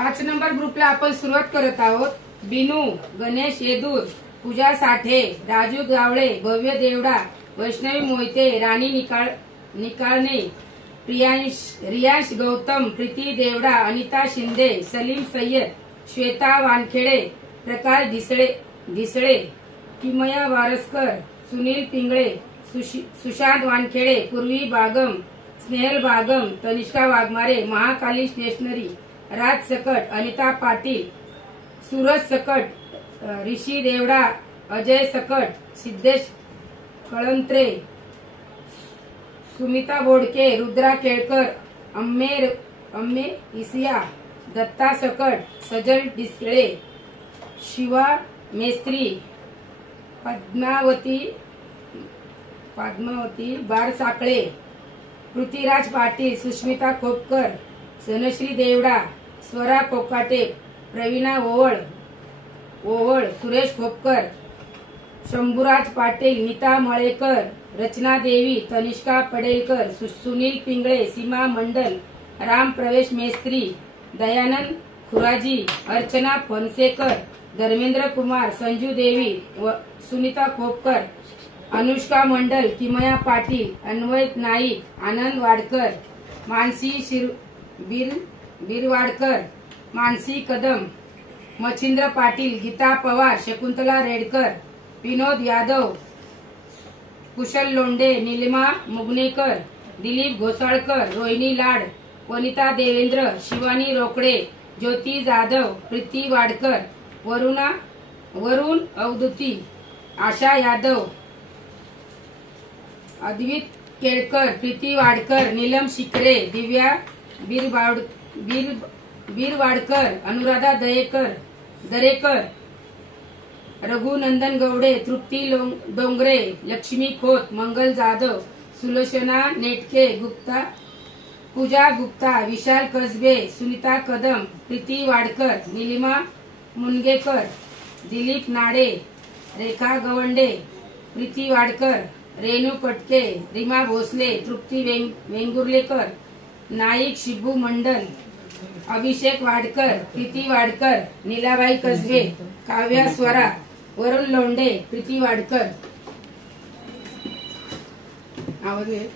5 number ग्रुपला आपण सुरुवात करत आहोत। बिनू, गणेश येदूर, पूजा साठे, राजू गावळे, भव्य देवडा, वैष्णवी मोहिते, राणी निकाळणे, रियांश गौतम, प्रीती देवडा, अनिता शिंदे, सलीम सय्यद, श्वेता वानखेडे, प्रकाश घिसळे, किमया वारसकर, सुनील पिंगळे, सुशांत वानखेडे, पूर्वी बागम, स्नेहल बागम, तनिष्का वाघमारे, महाकाली स्टेशनरी, राज सकट, अनिता पाटील, सूरज सकट, ऋषी देवडा, अजय सकट, सिद्धेश कळंत्रे, सुमिता बोडके, रुद्रा केळकर, अम्मे इसिया, दत्ता सकट, सजल डिसळे, शिवा मेस्त्री, पद्मावती बारसाकळे, पृथ्वीराज पाटील, सुष्मिता खोपकर, सनश्री देवडा, स्वरा कोकाटे, प्रवीणा ओवळ, सुरेश खोपकर, शंभूराज पाटील, नीता मळेकर, रचना देवी, तनिष्का पडेलकर, सुनील पिंगळे, सीमा मंडल, राम प्रवेश मेस्त्री, दयानंद खुराजी, अर्चना फणसेकर, धर्मेंद्र कुमार, संजू देवी, सुनीता खोपकर, अनुष्का मंडल, किमया पाटील, अन्वय नाईक, आनंद वाडकर, मानसी बिरवाडकर, मानसी कदम, मच्छिंद्र पाटील, गीता पवार, शकुंतला रेडकर, विनोद यादव, कुशल लोंढे, निलिमा मुगनेकर, दिलीप घोसाळकर, रोहिणी लाड, वनिता देवेंद्र, शिवानी रोकडे, ज्योती जाधव, प्रीती वाडकर, वरुण अवधूती, आशा यादव, अद्वित केळकर, प्रीती वाडकर, नीलम शिकरे, दिव्या बीरवाडकर, अनुराधा दरेकर, रघुनंदन गवडे, तृप्ती डोंगरे, लक्ष्मी खोत, मंगल जाधव, सुलोचना नेटके गुप्ता, पूजा गुप्ता, विशाल कसबे, सुनीता कदम, प्रीती वाडकर, निलिमा मुनगेकर, दिलीप नाडे, रेखा गवंडे, प्रीती वाडकर, रेणू कटके, रीमा भोसले, तृप्ती वेंगुर्लेकर, नाईक शिबू मंडल, अभिषेक वाडकर, प्रीती वाडकर, नीलाबाई कसबे, काव्या स्वरा, वरुण लोंढे, प्रीती वाडकर। आवाज आहे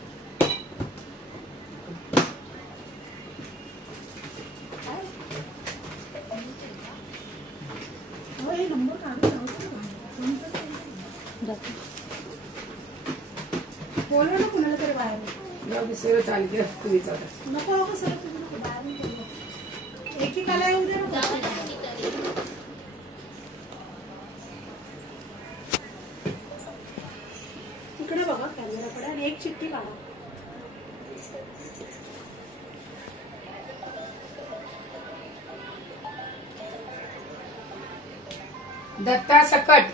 कुणाला तरी बाहेर सेवा चालू केलं तुम्ही चालू नको कसं बाहेर एकीकाला येऊ दे ना। तिकडे बघा कॅमेराकडे आणि एक चिठ्ठी काढा। दत्ता सकट,